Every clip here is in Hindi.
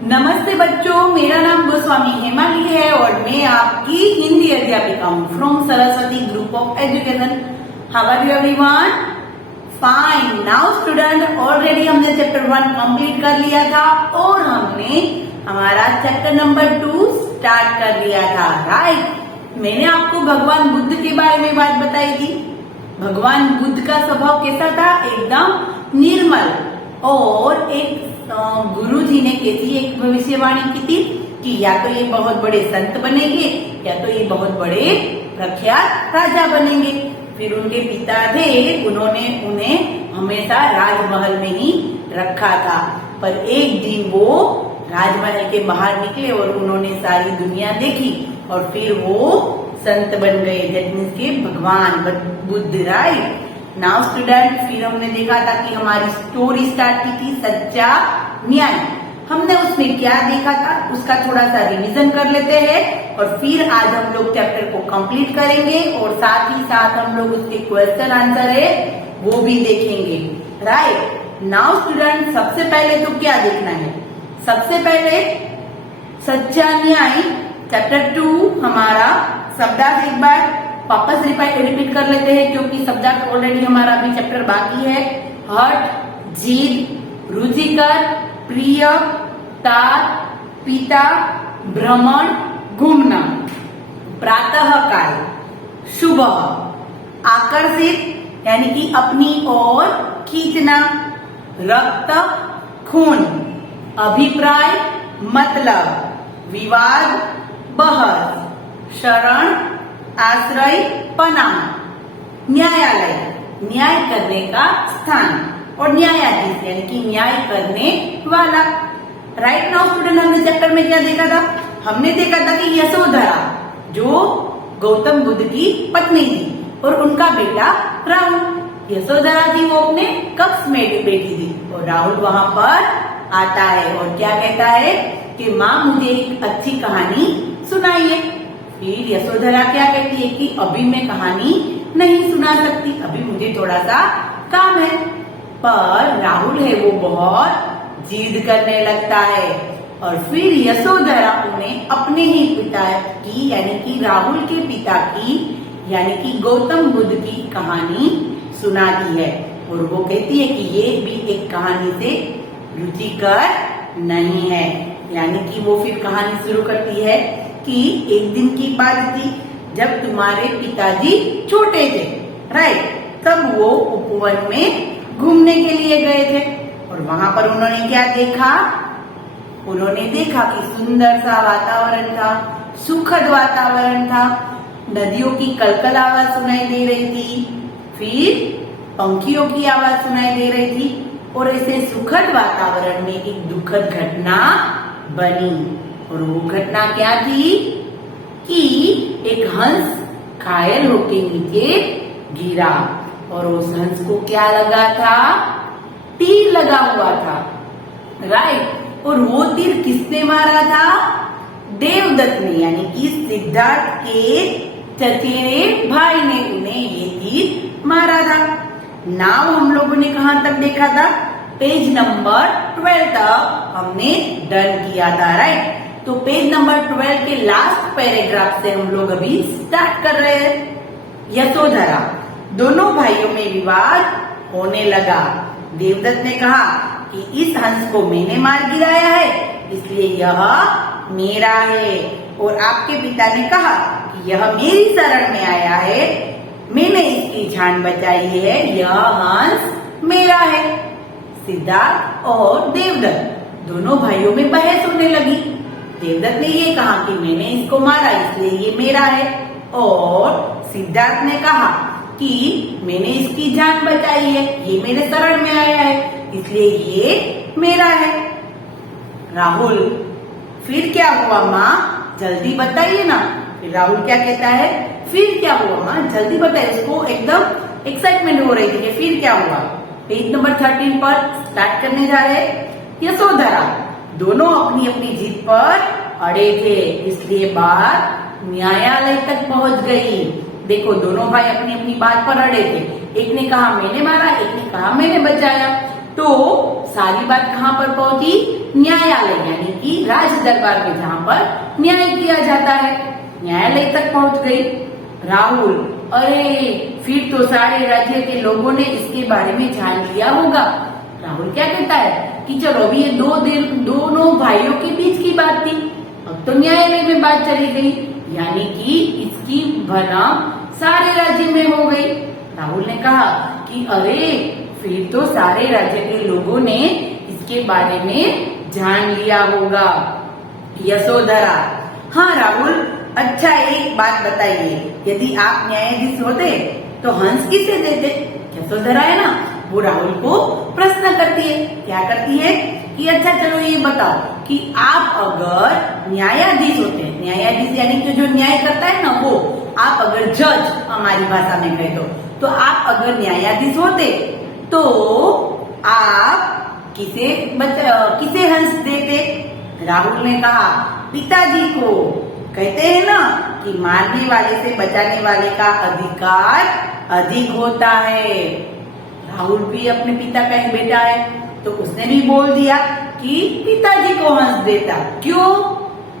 नमस्ते बच्चों, मेरा नाम गोस्वामी हेमाली है और मैं आपकी हिंदी अध्यापिका हूँ from Saraswati group of education. How are you everyone? Fine. Now student, already हमने चैप्टर 1 कंप्लीट कर लिया था और हमने हमारा चैप्टर नंबर 2 स्टार्ट कर लिया था, राइट। मैंने आपको भगवान बुद्ध के बारे में बात बताई थी। भगवान बुद्ध का स्वभाव कैसा था? एकदम निर्मल। और एक गुरु जी ने कैसी एक भविष्यवाणी की थी कि या तो ये बहुत बड़े संत बनेंगे या तो ये बहुत बड़े प्रख्यात राजा बनेंगे। फिर उनके पिता थे, उन्होंने उन्हें हमेशा राजमहल में ही रखा था। पर एक दिन वो राजमहल के बाहर निकले और उन्होंने सारी दुनिया देखी और फिर वो संत बन गए, दैट मीन्स के भगवान बुद्ध, राइट। नाउ स्टूडेंट, फिर हमने देखा था कि हमारी स्टोरी स्टार्ट की थी सच्चा न्याय। हमने उसमें क्या देखा था उसका थोड़ा सा रिवीजन कर लेते हैं और फिर आज हम लोग चैप्टर को कंप्लीट करेंगे और साथ ही साथ हम लोग उसके क्वेश्चन आंसर है वो भी देखेंगे, राइट। नाउ स्टूडेंट, सबसे पहले तो क्या देखना है? सबसे पहले सच्चा न्याय चैप्टर 2 हमारा शब्दार्थ एक बार वापस रिपीट कर लेते हैं क्योंकि शब्दार्थ ऑलरेडी हमारा अभी चैप्टर बाकी है। हठ, जिद, रुचिकर, प्रिय, तार, पिता, भ्रमण, घूमना, प्रातः काल, शुभ, आकर्षित यानी कि अपनी ओर खींचना, रक्त, खून, अभिप्राय मतलब, विवाद, बहस, शरण, आश्रय, पनाह, न्यायालय न्याय करने का स्थान और न्यायाधीश यानी कि न्याय करने वाला, राइट। नाउ स्टूडेंट, हमने चैप्टर में क्या देखा था? हमने देखा था कि यशोधरा जो गौतम बुद्ध की पत्नी थी और उनका बेटा राहुल। यशोधरा थी वो अपने कक्ष में बैठी थी और राहुल वहां पर आता है और क्या कहता है कि माँ मुझे एक अच्छी कहानी सुनाइए। फिर यशोधरा क्या कहती है कि अभी मैं कहानी नहीं सुना सकती, अभी मुझे थोड़ा सा काम है। पर राहुल है वो बहुत जिद करने लगता है और फिर यशोधरा उन्हें अपने ही पिता की यानी कि राहुल के पिता की यानी कि गौतम बुद्ध की कहानी सुनाती है और वो कहती है कि ये भी एक कहानी से रुचिकर नहीं है। यानी कि वो फिर कहानी शुरू करती है कि एक दिन की बात थी जब तुम्हारे पिताजी छोटे थे, राइट। तब वो उपवन में घूमने के लिए गए थे और वहां पर उन्होंने क्या देखा? उन्होंने देखा कि सुंदर सा वातावरण था, सुखद वातावरण था, नदियों की कलकल आवाज सुनाई दे रही थी, फिर पंखियों की आवाज सुनाई दे रही थी और ऐसे सुखद वातावरण में एक दुखद घटना बनी। और वो घटना क्या थी कि एक हंस घायल होके नीचे गिरा और उस हंस को क्या लगा था? तीर लगा हुआ था, राइट। और वो तीर किसने मारा था? देवदत्त ने यानी कि सिद्धार्थ के चचेरे भाई ने उन्हें ये तीर मारा था। नाउ हम लोगों ने कहां तक देखा था? पेज नंबर 12 तक हमने डन किया था, राइट। तो पेज नंबर 12 के लास्ट पैराग्राफ से हम लोग अभी स्टार्ट कर रहे हैं। यशोधरा, दोनों भाइयों में विवाद होने लगा। देवदत्त ने कहा कि इस हंस को मैंने मार गिराया है इसलिए यह मेरा है और आपके पिता ने कहा कि यह मेरी शरण में आया है, मैंने इसकी जान बचाई है, यह हंस मेरा है। सिद्धार्थ और देवदत्त दोनों भाइयों में बहस होने लगी। देवदत्त ने ये कहा कि मैंने इसको मारा इसलिए ये मेरा है और सिद्धार्थ ने कहा कि मैंने इसकी जान बचाई है, ये मेरे शरण में आया है इसलिए ये मेरा है। राहुल, फिर क्या हुआ माँ? जल्दी बताइए ना। फिर राहुल क्या कहता है? फिर क्या हुआ माँ? जल्दी बताइए। उसको एकदम एक्साइटमेंट हो रही थी कि फिर क्या हुआ। पेज नंबर 13 पर स्टार्ट करने जा रहे। यशोधरा, दोनों अपनी अपनी जीत पर अड़े थे इसलिए बात न्यायालय तक पहुंच गई। देखो, दोनों भाई अपनी अपनी बात पर अड़े थे। एक ने कहा मैंने मारा, एक ने कहा मैंने बचाया। तो सारी बात कहाँ पर पहुंची? न्यायालय यानी कि राज दरबार में, जहाँ पर न्याय किया जाता है, न्यायालय तक पहुंच गई। राहुल, अरे फिर तो सारे राज्य के लोगों ने इसके बारे में जान लिया होगा। राहुल क्या कहता है कि चलो अभी ये दोनों भाइयों के बीच की बात थी, अब तो न्यायालय में बात चली गई, यानी कि इसकी भनक सारे राज्य में हो गई। राहुल ने कहा कि अरे फिर तो सारे राज्य के लोगों ने इसके बारे में जान लिया होगा। यशोधरा, हाँ राहुल, अच्छा एक बात बताइए, यदि आप न्यायाधीश होते तो हंस किसे देते? यशोधरा है ना, वो राहुल को प्रश्न करती है। क्या करती है कि अच्छा चलो ये बताओ कि आप अगर न्यायाधीश होते, न्यायाधीश यानी कि जो न्याय करता है ना वो, आप अगर जज हमारी भाषा में कहे तो आप अगर न्यायाधीश होते तो आप किसे हंस देते? राहुल ने कहा पिताजी को। कहते हैं ना कि मारने वाले से बचाने वाले का अधिकार अधिक होता है। राहुल भी अपने पिता का ही बेटा है, तो उसने भी बोल दिया कि पिताजी को हंस देता। क्यों?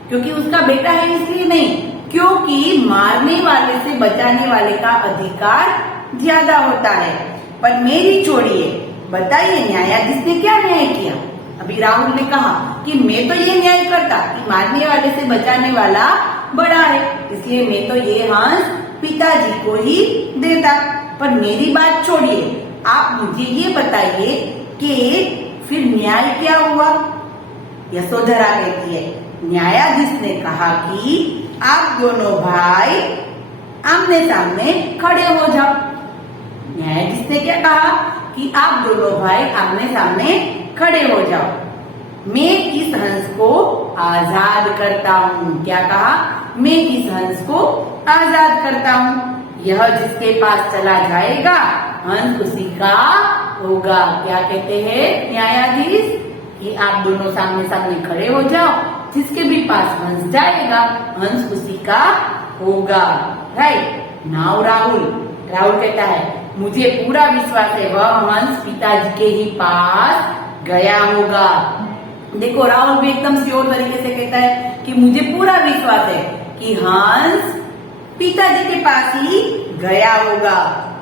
क्योंकि उसका बेटा है इसलिए नहीं, क्योंकि मारने वाले से बचाने वाले का अधिकार ज्यादा होता है। पर मेरी छोड़िए, बताइए न्यायाधीश ने क्या न्याय किया? अभी राहुल ने कहा कि मैं तो ये न्याय करता कि मारने वाले से बचाने वाला बड़ा है, इसलिए मैं तो ये हंस पिताजी को ही देता। पर मेरी बात छोड़िए, आप मुझे ये बताइए कि फिर न्याय क्या हुआ? यशोधरा कहती है न्यायाधीश ने कहा कि आप दोनों भाई आमने सामने खड़े हो जाओ। न्यायाधीश ने क्या कहा कि आप दोनों भाई आमने सामने खड़े हो जाओ। मैं इस हंस को आजाद करता हूँ। क्या कहा? मैं इस हंस को आजाद करता हूँ। यह जिसके पास चला जाएगा हंस उसी का होगा। क्या कहते हैं न्यायाधीश? कि आप दोनों सामने सामने खड़े हो जाओ, जिसके भी पास हंस जाएगा हंस उसी का होगा। राइट नाउ राहुल कहता है मुझे पूरा विश्वास है वह हंस पिताजी के ही पास गया होगा। देखो राहुल भी एकदम श्योर तरीके से कहता है कि मुझे पूरा विश्वास है कि हंस पिताजी के पास ही गया होगा।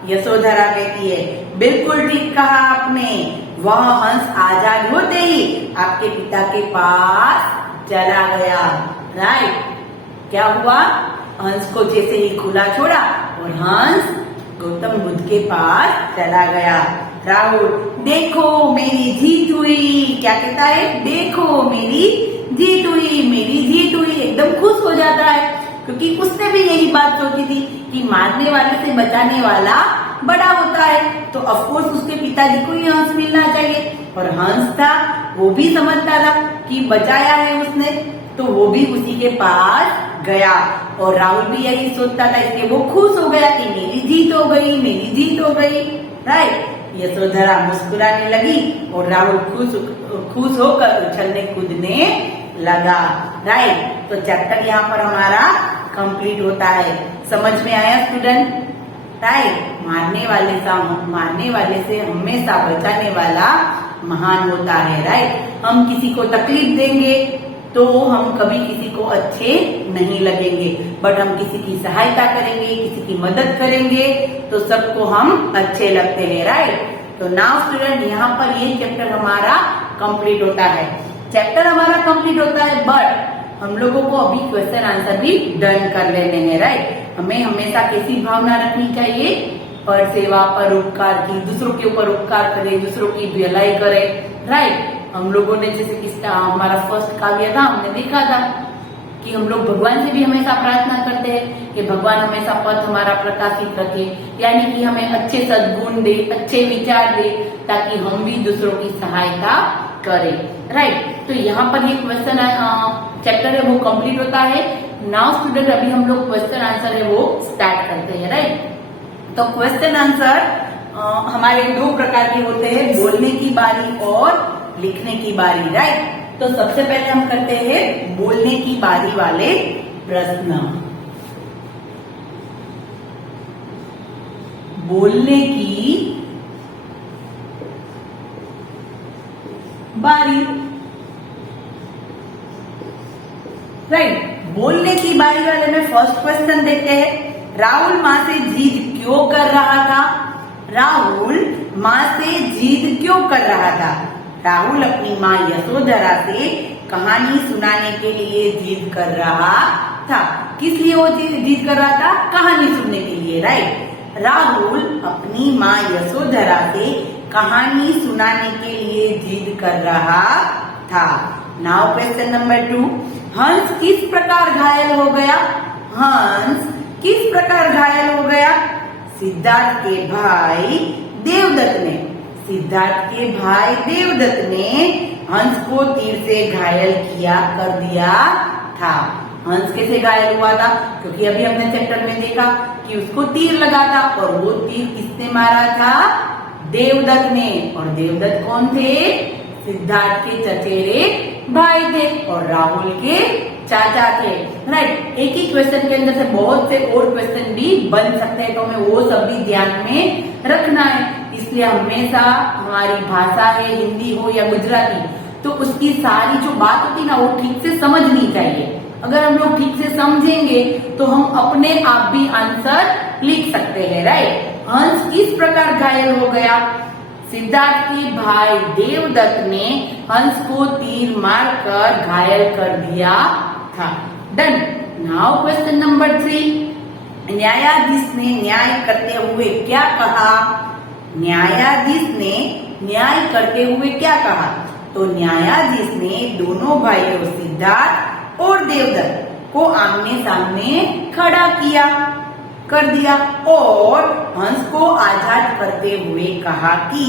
यशोधरा कहती है बिल्कुल ठीक कहा आपने, वह हंस आजाद होते ही आपके पिता के पास चला गया। राइट, क्या हुआ? हंस को जैसे ही खुला छोड़ा और हंस गौतम बुद्ध के पास चला गया। राहुल देखो मेरी जीत हुई। क्या कहता है? देखो मेरी जीत हुई, मेरी जीत हुई। एकदम खुश हो जाता है क्योंकि उसने भी यही बात सोची थी कि मारने वाले से बचाने वाला बड़ा होता है, तो ऑफकोर्स उसके पिताजी को ही हंस मिलना चाहिए। और हंस था, वो भी समझता था कि बचाया है उसने, तो वो भी उसी के पास गया। और राहुल भी यही सोचता था, इसलिए वो खुश हो गया कि मेरी जीत हो गई, मेरी जीत हो गई। राइट, यशोधरा मुस्कुराने लगी और राहुल खुश होकर उछलने कूदने लगा। राइट, तो चैप्टर यहाँ पर हमारा कंप्लीट होता है। समझ में आया स्टूडेंट? राइट, मारने वाले से हमेशा बचाने वाला महान होता है। राइट, हम किसी को तकलीफ देंगे तो हम कभी किसी को अच्छे नहीं लगेंगे, बट हम किसी की सहायता करेंगे, किसी की मदद करेंगे तो सबको हम अच्छे लगते हैं। राइट, तो नाउ स्टूडेंट यहाँ पर ये चैप्टर हमारा कंप्लीट होता है। चैप्टर हमारा कंप्लीट होता है, बट हम लोगों को अभी क्वेश्चन आंसर भी डन कर लेने हैं। राइट, हमें हमेशा कैसी भावना रखनी चाहिए? पर सेवा, पर उपकार की, दूसरों के ऊपर उपकार करें, दूसरों की भलाई करें। राइट, हम लोगों ने जैसे किसका हमारा फर्स्ट काव्य था, हमने देखा था कि हम लोग भगवान से भी हमेशा प्रार्थना करते हैं कि भगवान हमेशा पथ हमारा प्रकाशित रखे, यानी कि हमें अच्छे सद्गुण दे, अच्छे विचार दे, ताकि हम भी दूसरों की सहायता करें। राइट, तो यहाँ पर ये क्वेश्चन चैप्टर है वो कंप्लीट होता है। नाउ स्टूडेंट अभी हम लोग क्वेश्चन आंसर है वो स्टार्ट करते हैं। राइट, तो क्वेश्चन आंसर हमारे दो प्रकार के होते हैं, बोलने की बारी और लिखने की बारी। राइट, तो सबसे पहले हम करते हैं बोलने की बारी वाले प्रश्न। बोलने की बारी। राइट, बोलने की बारी वाले में फर्स्ट क्वेश्चन देखते हैं। राहुल माँ से जिद क्यों कर रहा था? राहुल माँ से जिद क्यों कर रहा था? राहुल अपनी माँ यशोधरा से कहानी सुनाने के लिए जिद कर रहा था। किस लिए वो जिद कर रहा था? कहानी सुनने के लिए। राइट, राहुल अपनी माँ यशोधरा से कहानी सुनाने के लिए जिद कर रहा था। नाउ क्वेश्चन नंबर 2, हंस किस प्रकार घायल हो गया? हंस किस प्रकार घायल हो गया? सिद्धार्थ के भाई देवदत्त ने, सिद्धार्थ के भाई देवदत्त ने हंस को तीर से घायल कर दिया था। हंस कैसे घायल हुआ था? क्योंकि अभी हमने चैप्टर में देखा कि उसको तीर लगा था और वो तीर किसने मारा था? देवदत्त ने। और देवदत्त कौन थे? सिद्धार्थ के चचेरे भाई थे और राहुल के चाचा थे। राइट, एक ही क्वेश्चन के अंदर से बहुत से और क्वेश्चन भी बन सकते हैं, तो हमें वो सब भी ध्यान में रखना है। इसलिए हमेशा हमारी भाषा है, हिंदी हो या गुजराती, तो उसकी सारी जो बात होती है ना, वो ठीक से समझनी चाहिए। अगर हम लोग ठीक से समझेंगे तो हम अपने आप भी आंसर लिख सकते हैं। राइट, हंस किस प्रकार घायल हो गया? सिद्धार्थ के भाई देवदत्त ने हंस को तीर मारकर घायल कर दिया था। डन। नाउ क्वेश्चन नंबर 3, न्यायाधीश ने न्याय करते हुए क्या कहा? न्यायाधीश ने न्याय करते हुए क्या कहा? तो न्यायाधीश ने दोनों भाइयों सिद्धार्थ और देवदत्त को आमने सामने खड़ा कर दिया और हंस को आजाद करते हुए कहा कि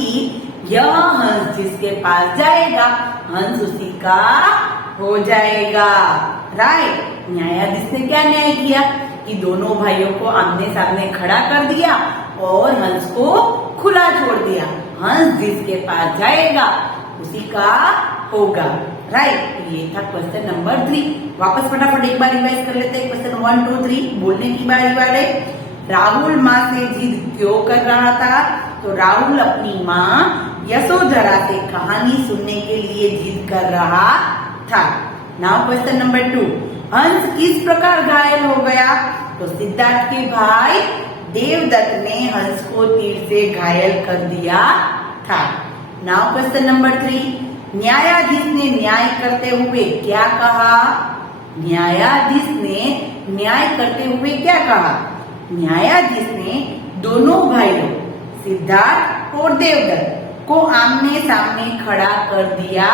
यह हंस जिसके पास जाएगा, हंस उसी का हो जाएगा। राइट, न्यायाधीश ने क्या न्याय किया कि दोनों भाइयों को आमने सामने खड़ा कर दिया और हंस को खुला छोड़ दिया। हंस जिसके पास जाएगा उसी का होगा। राइट, ये था क्वेश्चन नंबर 3। वापस फटाफट एक बार रिवाइज कर लेते हैं। क्वेश्चन 1, 2, 3 बोलने की बारी वाले। राहुल माँ से जिद क्यों कर रहा था? तो राहुल अपनी माँ यशोधरा से कहानी सुनने के लिए जिद कर रहा था। नाउ क्वेश्चन नंबर 2, हंस किस प्रकार घायल हो गया? तो सिद्धार्थ के भाई देवदत्त ने हंस को तीर से घायल कर दिया था। नाउ क्वेश्चन नंबर 3, न्यायाधीश ने न्याय करते हुए क्या कहा? न्यायाधीश ने न्याय करते हुए क्या कहा? न्यायाधीश ने दोनों भाइयों सिद्धार्थ और देवदत्त को आमने सामने खड़ा कर दिया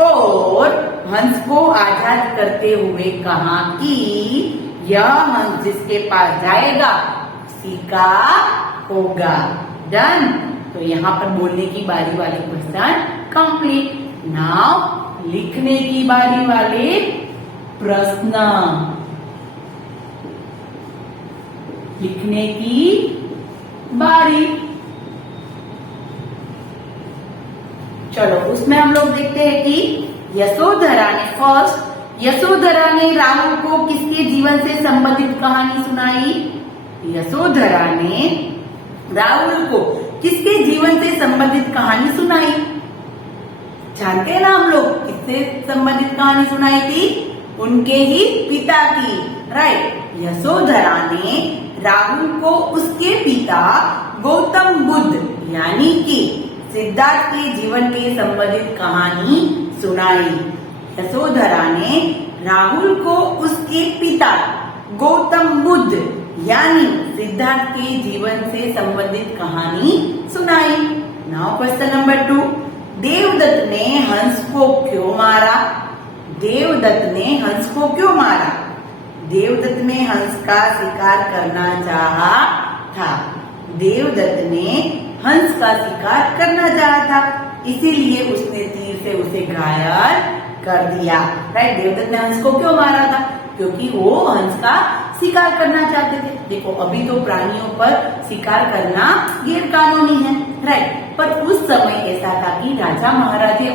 और हंस को आजाद करते हुए कहा कि यह हंस जिसके पास जाएगा उसी का होगा। डन। तो यहाँ पर बोलने की बारी वाले क्वेश्चन कंप्लीट। नाउ लिखने की बारी वाले प्रश्न। लिखने की बारी। चलो उसमें हम लोग देखते हैं कि यशोधरा ने राहुल को किसके जीवन से संबंधित कहानी सुनाई? यशोधरा ने राहुल को किसके जीवन से संबंधित कहानी सुनाई? जानते हैं ना हम लोग किससे संबंधित कहानी सुनाई थी? उनके ही पिता की। राइट, यशोधरा ने राहुल को उसके पिता गौतम बुद्ध यानी कि सिद्धार्थ के जीवन के संबंधित कहानी सुनाई। यशोधरा ने राहुल को उसके पिता गौतम बुद्ध यानी सिद्धार्थ के जीवन से संबंधित कहानी सुनाई। नाउ क्वेश्चन नंबर 2, देवदत्त ने हंस को क्यों मारा? देवदत्त ने हंस को क्यों मारा? देवदत्त ने हंस का शिकार करना चाहा था। देवदत्त ने हंस का शिकार करना चाहा था, इसीलिए उसने तीर से उसे घायल कर दिया। राइट, देवदत्त ने हंस को क्यों मारा था? क्योंकि वो हंस का शिकार करना चाहते थे। देखो अभी तो प्राणियों पर शिकार करना गैर कानूनी है। राइट, पर उस समय ऐसा था कि राजा महाराजे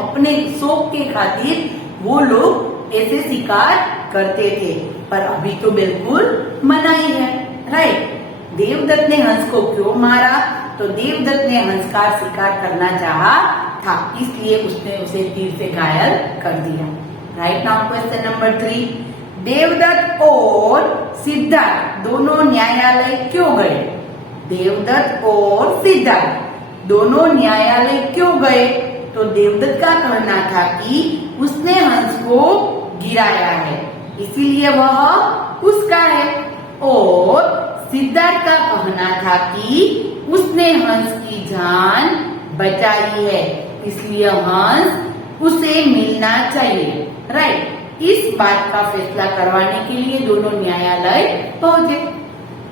अपने शौक के खातिर वो लोग ऐसे शिकार करते थे, पर अभी तो बिल्कुल मनाही है। राइट, देवदत्त ने हंस को क्यों मारा? तो देवदत्त ने हंस का शिकार करना चाहा था, इसलिए उसने उसे तीर से घायल कर दिया। Right now question number 3, Devdatt और सिद्धार्थ दोनों न्यायालय क्यों गए? देवदत्त और सिद्धार्थ दोनों न्यायालय क्यों गए? तो देवदत्त का कहना था कि उसने हंस को गिराया है, इसीलिए वह उसका है, और सिद्धार्थ का कहना था कि उसने हंस की जान बचाई है, इसलिए हंस उसे मिलना चाहिए। राइट, इस बात का फैसला करवाने के लिए दोनों न्यायालय पहुंचे।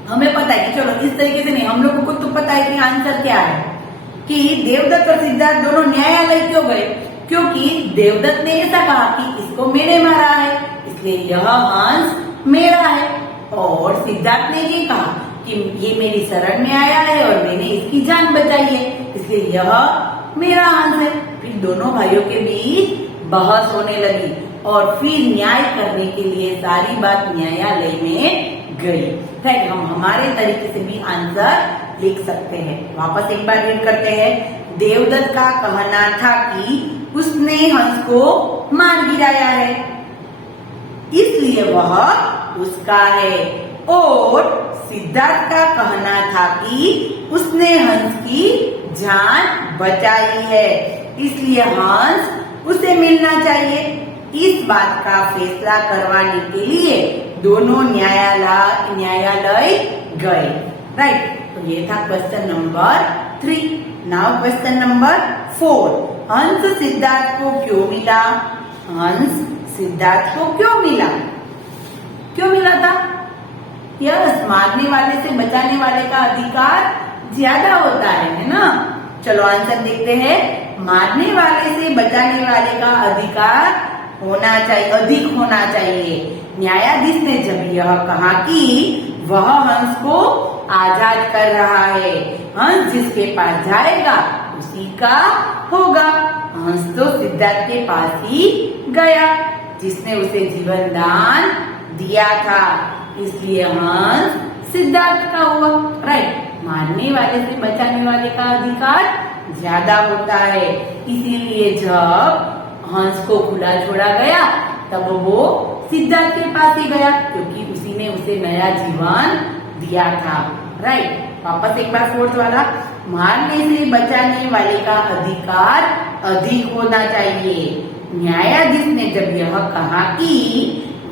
हमें पता है कि चलो इस तरीके से नहीं, हम लोगों को तो पता है कि आंसर क्या है, कि देवदत्त और सिद्धार्थ दोनों न्यायालय क्यों गए? क्योंकि देवदत्त ने ऐसा कहा कि इसको मैंने मारा है, इसलिए यह हंस मेरा है, और सिद्धार्थ ने ये कहा कि ये मेरी शरण में आया है और मैंने इसकी जान बचाई है, इसलिए यह मेरा हंस है। फिर दोनों भाइयों के बीच बहस होने लगी और फिर न्याय करने के लिए सारी बात न्यायालय में गई। राइट, हम हमारे तरीके से भी आंसर लिख सकते हैं। वापस एक बार रीड करते हैं। देवदत्त का कहना था कि उसने हंस को मार गिराया है, इसलिए वह उसका है, और सिद्धार्थ का कहना था कि उसने हंस की जान बचाई है, इसलिए हंस उसे मिलना चाहिए। इस बात का फैसला करवाने के लिए दोनों न्यायालय गए। राइट, तो ये था question number 3। Now question number 4, हंस सिद्धार्थ को क्यों मिला? हंस सिद्धार्थ को क्यों मिला? क्यों मिला था? यस, मारने वाले से बचाने वाले का अधिकार ज्यादा होता है ना। चलो आंसर देखते हैं। मारने वाले से बचाने वाले का अधिकार होना चाहिए, अधिक होना चाहिए। न्यायाधीश ने जब यह कहा कि वह हंस को आजाद कर रहा है, हंस जिसके पास जाएगा उसी का होगा। हंस तो सिद्धार्थ के पास ही गया जिसने उसे जीवन दान दिया था, इसलिए हंस सिद्धार्थ का हुआ। राइट, मारने वाले से बचाने वाले का अधिकार ज्यादा होता है, इसीलिए जब हंस को खुला छोड़ा गया तब वो सिद्धार्थ के पास ही गया, क्योंकि उसी ने उसे नया जीवन दिया था। राइट, वापस एक बार 4th वाला, मारने से बचाने वाले का अधिकार अधिक होना चाहिए। न्यायाधीश ने जब यह कहा कि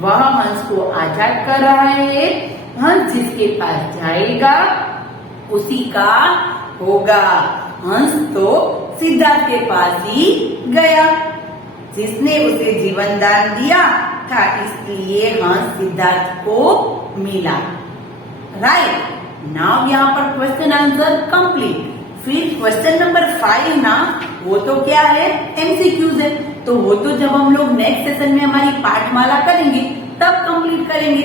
वह हंस को आजाद कर रहा है, हंस जिसके पास जाएगा उसी का होगा। हंस तो सिद्धार्थ के पास ही गया जिसने उसे जीवन दान दिया था, इसलिए हंस सिद्धार्थ को मिला। राइट, नाउ यहाँ पर क्वेश्चन आंसर कंप्लीट। फिर क्वेश्चन नंबर 5 ना, वो तो क्या है? एमसीक्यूज है। तो वो तो जब हम लोग नेक्स्ट सेशन में हमारी पाठमाला करेंगे तब कंप्लीट करेंगे।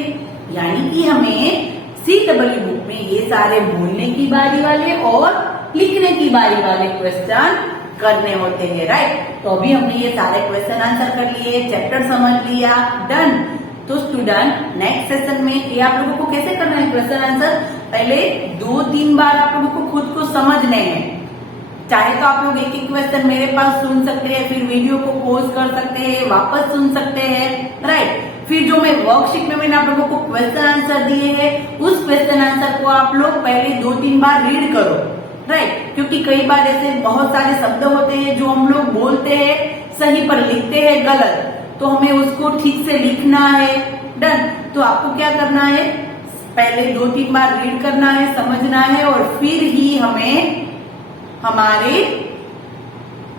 यानी कि हमें CEE बुक में ये सारे बोलने की बारी वाले और लिखने की बारी वाले क्वेश्चन करने होते हैं। राइट, तो अभी हमने ये सारे क्वेश्चन आंसर कर लिए, चैप्टर समझ लिया, डन। तो स्टूडेंट नेक्स्ट सेशन में ये आप लोगों को कैसे करना है क्वेश्चन आंसर? पहले 2-3 बार आप लोगों को खुद को समझने हैं। चाहे तो आप लोग एक एक क्वेश्चन मेरे पास सुन सकते हैं, फिर वीडियो को पॉज कर सकते हैं, वापस सुन सकते हैं। राइट, फिर जो मैं वर्कशीट में मैंने आप लोगों को क्वेश्चन आंसर दिए हैं, उस क्वेश्चन आंसर को आप लोग पहले 2-3 बार रीड करो। राइट, क्योंकि कई बार ऐसे बहुत सारे शब्द होते हैं जो हम लोग बोलते हैं सही पर लिखते हैं गलत, तो हमें उसको ठीक से लिखना है। डन, तो आपको क्या करना है? पहले 2-3 बार रीड करना है, समझना है, और फिर ही हमें हमारे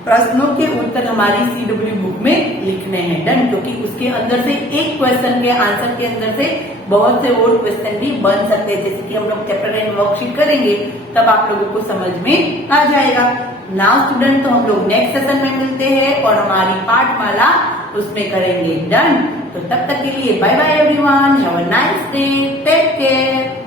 प्रश्नों के उत्तर हमारी CEE बुक में लिखने हैं। डन, क्योंकि उसके अंदर से एक क्वेश्चन के आंसर के अंदर से बहुत से और क्वेश्चन भी बन सकते हैं। जैसे कि हम लोग चैप्टर 9 वर्कशीट करेंगे तब आप लोगों को समझ में आ जाएगा। नाउ स्टूडेंट, तो हम लोग नेक्स्ट सेशन में मिलते हैं और हमारी पाठमाला उसमें करेंगे। डन, तो तब तक के लिए bye bye everyone, have a nice day, take care.